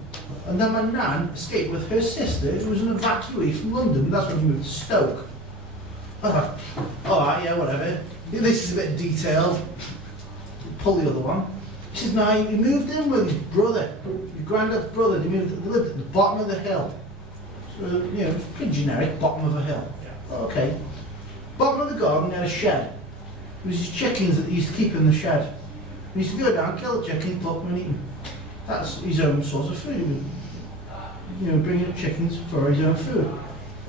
and then my nan escaped with her sister, who was an evacuee from London. That's when he moved to Stoke. I thought, alright, yeah, whatever. This is a bit detailed. Pull the other one. He says, no, he moved in with his brother, his granddad's brother. They lived at the bottom of the hill. So, it's pretty generic, bottom of a hill. Yeah. Okay. Bottom of the garden, he had a shed. It was his chickens that he used to keep in the shed. He used to go down, kill the chickens, pluck them and eat them. That's his own source of food. Bringing up chickens for his own food.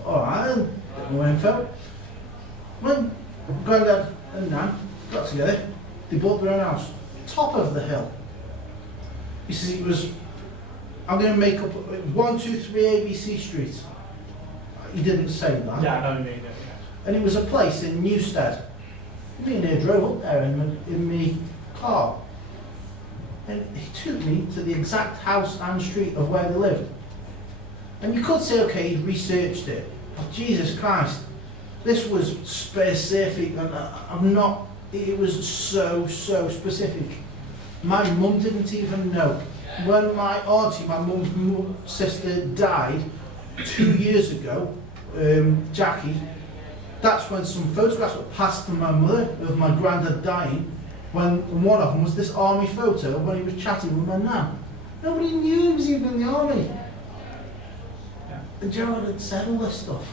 Alright, a bit more info. When Granddad and Nan got together, they bought their own house. Top of the hill. He says it was, I'm going to make up 1, 2, 3 ABC Street. He didn't say that. Yeah, I know what you mean. Yeah. And it was a place in Newstead. Me and he drove up there in my car. And he took me to the exact house and street of where they lived. And you could say, okay, he researched it. But Jesus Christ, this was specific, and I'm not, it was so specific. My mum didn't even know. When my auntie, my mum's sister, died 2 years ago, Jackie, that's when some photographs were passed to my mother of my granddad dying, when one of them was this army photo when he was chatting with my nan. Nobody knew he was even in the army. And Gerald had said all this stuff.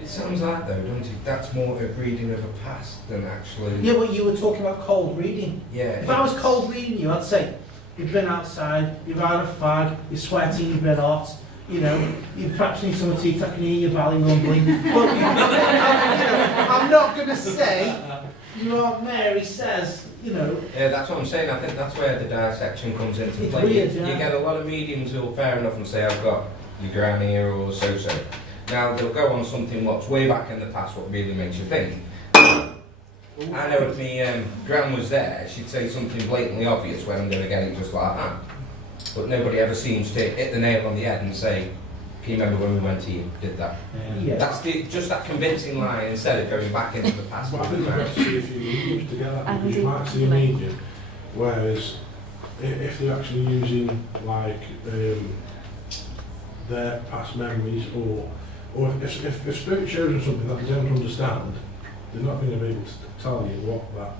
It sounds like though, don't it? That's more a reading of a past than actually. Yeah, but you were talking about cold reading. Yeah. If I was cold reading you, I'd say, you've been outside, you've had a fag, you're sweating, you've been hot, you know, you perhaps need some teeth, I can hear your belly rumbling. But I'm not going to say, you Aunt Mary says, you know. Yeah, that's what I'm saying. I think that's where the dissection comes into It's play. weird, You yeah. get a lot of mediums who will fair enough and say, I've got your gran here or so-so. Now, they'll go on something what's way back in the past, what really makes you think. I know if my gran was there, she'd say something blatantly obvious when I'm going to get it just like that. But nobody ever seems to hit the nail on the head and say, can you remember when we went here, did that? Yeah. That's just that convincing line instead of going back into the past. But I think you've got to see a few mediums together, because you might see a medium, whereas if they're actually using like their past memories, or if spirit shows them something that they don't understand, they're not going to be able to tell you what that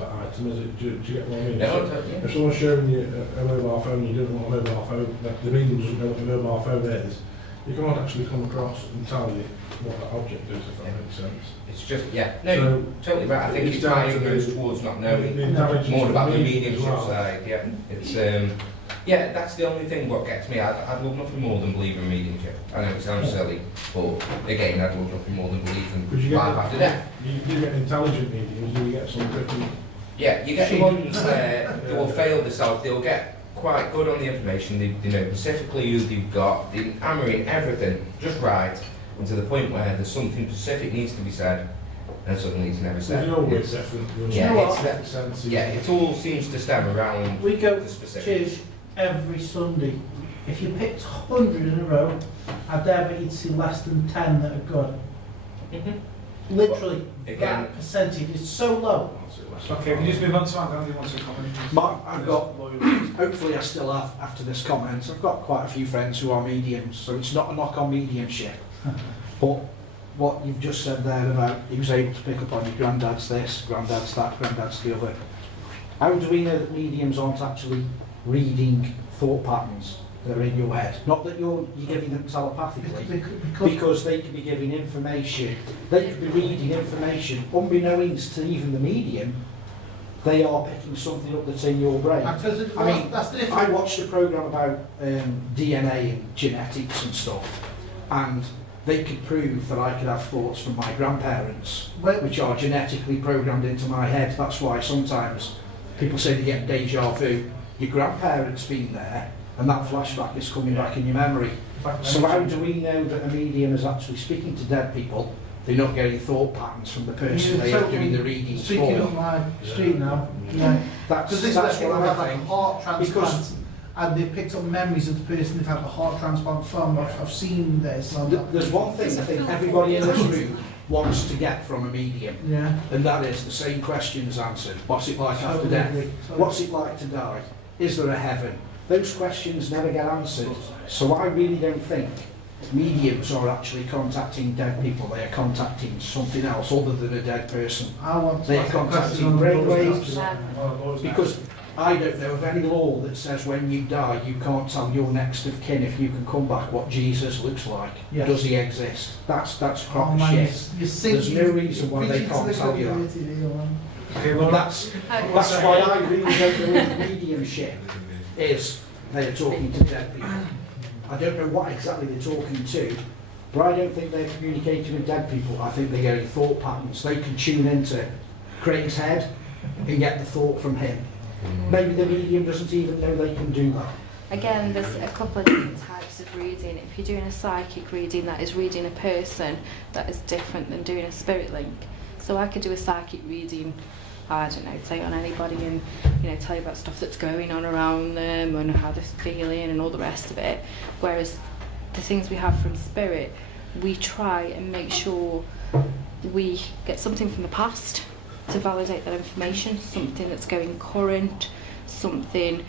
item is. Do you get what I mean? No, So if someone's showing you a mobile phone, you don't know what a mobile phone, the medium doesn't know what a mobile phone is, you can't actually come across and tell you what that object is, if that makes sense. It's just, yeah, no, So, you're totally right. I think it's my ignorance towards not knowing more about the mediumship side. Yeah, it's yeah, that's the only thing what gets me. I'd love nothing more than believe in mediumship. I know it sounds silly, but again, I'd love nothing more than believe in life after death. You do get intelligent mediums, you get some different. Yeah, you get the ones where they will fail themselves. They'll get quite good on the information. They know specifically who they've got. They're hammering everything just right, and to the point where there's something specific needs to be said, and suddenly it's never said. There's always different. Yeah, it all seems to stem around We go the specific. church every Sunday. If you picked 100 in a row, I dare bet you'd see less than 10 that are good. Literally, Again, that percentage is so low. Okay, can you just move on to Matt? Andy wants to comment. I've got, hopefully I still have after this comment, I've got quite a few friends who are mediums, so it's not a knock on mediumship. But what you've just said there about he was able to pick up on your granddad's this, granddad's that, granddad's the other. How do we know that mediums aren't actually reading thought patterns that are in your head? Not that you're giving them telepathically, because they could be giving information, they could be reading information unbeknownst to even the medium. They are picking something up that's in your brain. I mean, that's the I difference. watched a programme about DNA and genetics and stuff, and they could prove that I could have thoughts from my grandparents, which are genetically programmed into my head. That's why sometimes people say they get deja vu. Your grandparents been there, and that flashback is coming back in your memory. So how do we know that a medium is actually speaking to dead people? They're not getting thought patterns from the person they are doing the readings for. Speaking on my street now, yeah. That's Because what people have I had a think. heart transplant, Because and they've picked up memories of the person they've had the heart transplant from. I've seen this. There's one thing I think everybody in this room wants to get from a medium, Yeah. and that is the same questions answered. What's it like after death? What's it like to die? Is there a heaven? Those questions never get answered. So I really don't think mediums are actually contacting dead people. They are contacting something else other than a dead person. I want to They are ask a question contacting on the brainwaves. Because I don't know of any law that says when you die you can't tell your next of kin if you can come back what Jesus looks like. Yes. Does he exist? That's crop Oh of man, shit. you're There's no reason why they can't tell you that. Okay, But well, that's why I really don't believe mediumship is they are talking to dead people. I don't know what exactly they're talking to, but I don't think they're communicating with dead people. I think they're getting thought patterns. They can tune into Craig's head and get the thought from him. Maybe the medium doesn't even know they can do that. Again, there's a couple of different types of reading. If you're doing a psychic reading, that is reading a person, that is different than doing a spirit link. So I could do a psychic reading, I don't know, take on anybody and, you know, tell you about stuff that's going on around them and how they're feeling and all the rest of it. Whereas the things we have from spirit, we try and make sure we get something from the past to validate that information, something that's going current, something,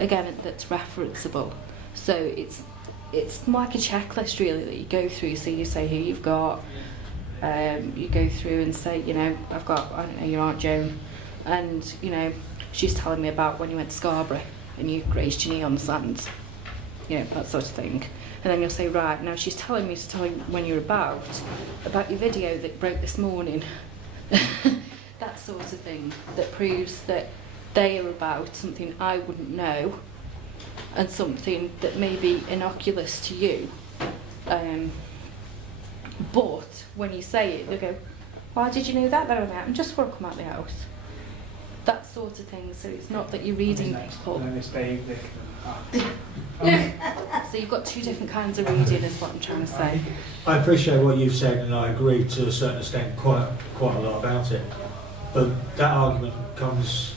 again, that's referenceable. So it's like a checklist really that you go through. So you say who you've got, you go through and say, you know, I've got, I don't know, your Aunt Joan, and, you know, she's telling me about when you went to Scarborough and you grazed your knee on the sands, you know, that sort of thing. And then you'll say, right, now she's telling me to tell you when you're about your video that broke this morning. That sort of thing that proves that they are about something I wouldn't know and something that may be innocuous to you. But when you say it, they go, why did you know that? That happened just before I come out of the house. That sort of thing. So it's not that you're reading people. So you've got two different kinds of reading, is what I'm trying to say. I appreciate what you've said, and I agree to a certain extent quite a lot about it. But that argument comes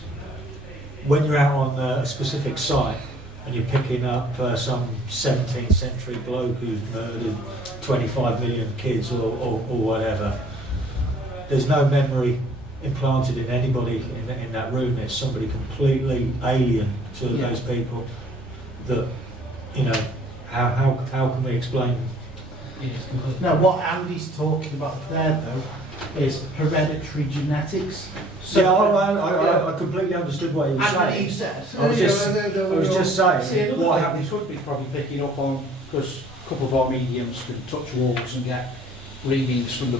when you're out on a specific site and you're picking up some 17th century bloke who's murdered 25 million kids or whatever. There's no memory implanted in anybody in that room. It's somebody completely alien to those people. That, you know, how can we explain? Now, what Andy's talking about there, though, is hereditary genetics. So yeah, I completely understood what he was saying. He said, I was just saying, What happens would be probably picking up on, because a couple of our mediums can touch walls and get readings from the,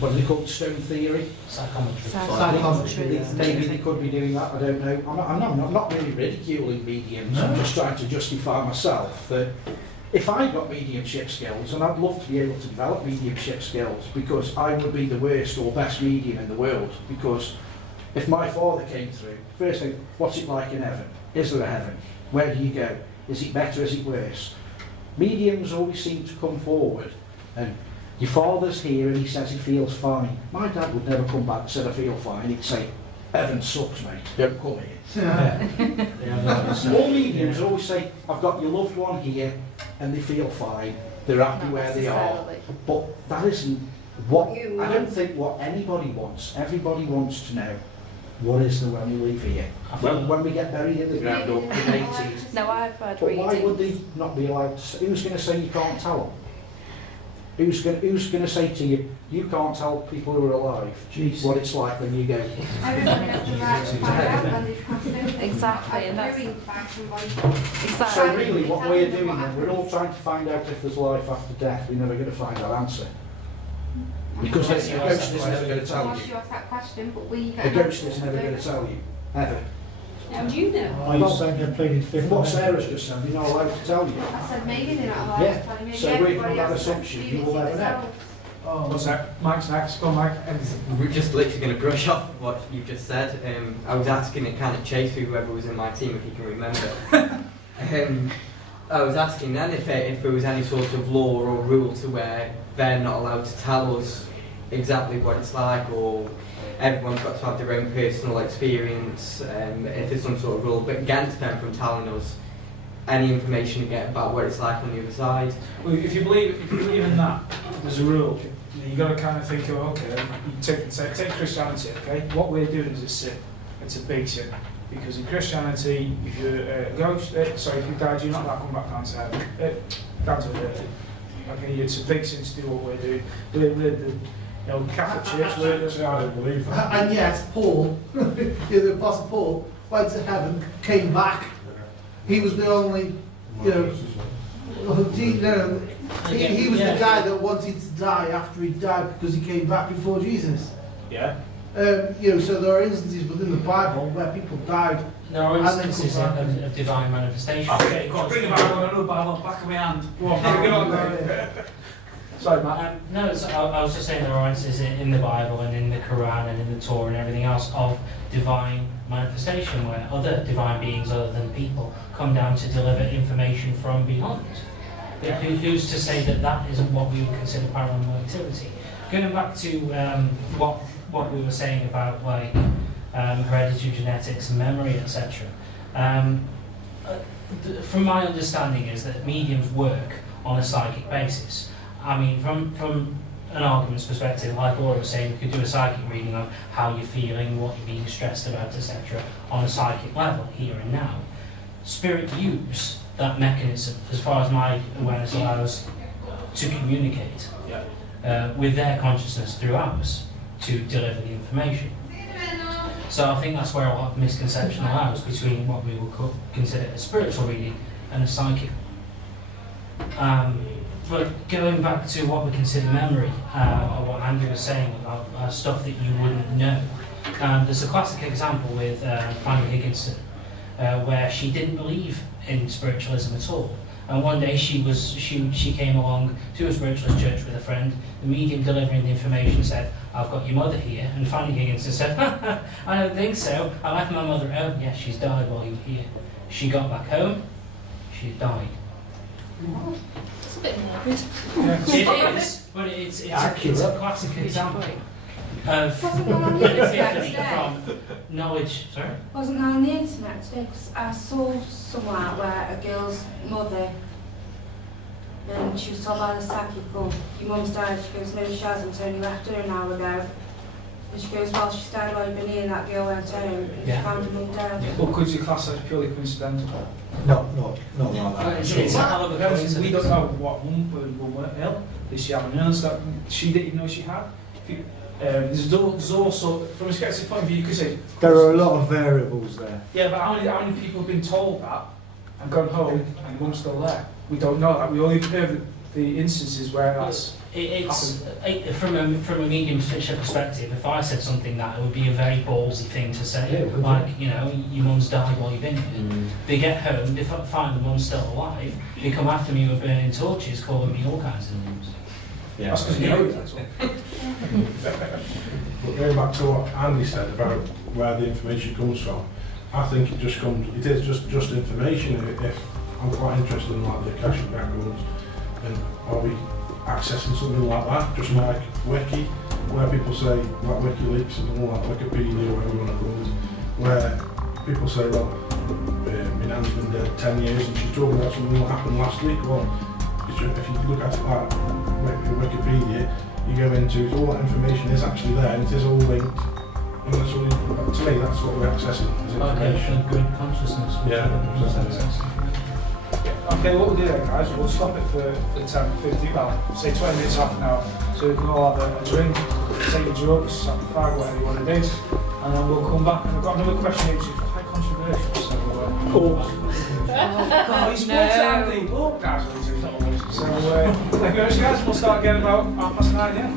what do they call it, stone theory? Psychometry. Psychometry. Maybe they could be doing that, I don't know. I'm not really ridiculing mediums, I'm just trying to justify myself that if I got mediumship skills, and I'd love to be able to develop mediumship skills, because I would be the worst or best medium in the world, because if my father came through, first thing, what's it like in heaven? Is there a heaven? Where do you go? Is it better, is it worse? Mediums always seem to come forward, and your father's here and he says he feels fine. My dad would never come back and say I feel fine, he'd say, heaven sucks, mate, don't come here. All mediums always say, I've got your loved one here, and they feel fine, they're happy where they are. But that isn't what, I don't think what anybody wants. Everybody wants to know, what is there when we leave here? When we get buried in the ground or cremated. No, I've heard But readings. why would they not be allowed to say, who's going to say you can't tell them? Who's going to say to you, you can't tell people who are alive what it's like when you go? Everybody has the right to find out when they've passed away. Exactly, and that's exactly. So really what we're doing then, we're all trying to find out if there's life after death. We're never going to find that answer. Because the ghost is never going to tell you. The ghost is never going to tell you, ever. How do you know? Are you saying they're pleading fifth? What Sarah's just said, you're not allowed to tell you. I said maybe they're not allowed Yeah. to tell me. So we're from that assumption, you will never know. What's that? Mike's next. Go on, Mike. We're just literally going to brush off what you just said. I was asking it kind of chase whoever was in my team, if you can remember. I was asking then if there was any sort of law or rule to where they're not allowed to tell us exactly what it's like, or everyone's got to have their own personal experience, if there's some sort of rule against them from telling us any information to get about what it's like on the other side. Well, if you believe in that, there's a rule. You've got to kind of think, oh, okay, you take Christianity, okay? What we're doing is a sin. It's a big sin. Because in Christianity, if you're a ghost, if you died, you're not allowed to come back down to heaven. Down to earth. Okay, it's a big sin to do what we're doing. We're the Catholic Church, I don't believe that. And yet, Paul, the Apostle Paul, went to heaven, came back. He was the only, he was the guy that wanted to die after he died because he came back before Jesus. Yeah. So there are instances within the Bible where people died. There are instances of divine manifestation. Okay, go on, bring the Bible, another Bible, back of my hand. Go on, sorry, Matt. No, I was just saying there are instances in the Bible and in the Quran and in the Torah and everything else of divine manifestation where other divine beings other than people come down to deliver information from beyond. Who's to say that that isn't what we would consider paranormal activity? Going back to what we were saying about like hereditary genetics and memory, etc. from my understanding is that mediums work on a psychic basis. I mean, from an argument's perspective, like Laura was saying, we could do a psychic reading of how you're feeling, what you're being stressed about, etc. on a psychic level, here and now. Spirit use that mechanism, as far as my awareness allows, to communicate with their consciousness through ours to deliver the information. So I think that's where a lot of misconception allows between what we will consider a spiritual reading and a psychic. But going back to what we consider memory, or what Andrew was saying about stuff that you wouldn't know, there's a classic example with Fanny Higginson, where she didn't believe in spiritualism at all. And one day she came along to a spiritualist church with a friend. The medium delivering the information said, "I've got your mother here." And Fanny Higginson said, "I don't think so. I left my mother at home." "Yes, she's died while you were here." She got back home, she had died. It's a bit morbid. It is, but it's a classic example of Wasn't that on the internet epiphany today? from knowledge. Sorry? Wasn't that on the internet today? 'Cause I saw somewhere where a girl's mother, and she was told by the psychic, "Oh, your mum's died." She goes, "No, she hasn't, only left her an hour ago." And she goes, "Well, she's died while you've been here." And that girl went home and she Yeah. found her mum dead. Yeah. Well, could you class that as purely coincidental? Not like that. It's a hell of a We don't coincidence. know what mum were ill. Did she have an illness that she didn't even know she had? There's also, from a skeptic's point of view, you could say, There are a lot of variables there. yeah, but how many people have been told that and gone home and mum's still there? We don't know that. We only heard the instances where that's From a medium's perspective, if I said something that, it would be a very ballsy thing to say. Yeah, it would, Like, you know, your mum's died while you've been here. They get home, they find the mum's still alive, they come after me with burning torches, calling me all kinds of names. Yeah. that's because you know that's all. But going back to what Andy said about where the information comes from, I think it is just information. If I'm quite interested in like the Akashic records, and are we accessing something like that, just like Wiki, where people say, like WikiLeaks and all that, Wikipedia, whatever you want to call it, where people say, well, my nan's been dead 10 years and she's talking about something that happened last week. Well, if you look at it like Wikipedia, you go into it, all that information is actually there and it is all linked. And that's what to me, that's what we're accessing, is information. Good consciousness. Yeah. Okay, what we'll do then, guys, we'll stop it for 10, 15, well, say 20 minutes, half an hour, so we can all have a drink, take your drugs, have a fag, whatever you want to do, and then we'll come back. And I've got another question which is quite controversial, so oh, he's Andy. Oh, guys, so thank you very much, guys. We'll start again about 9:30, yeah?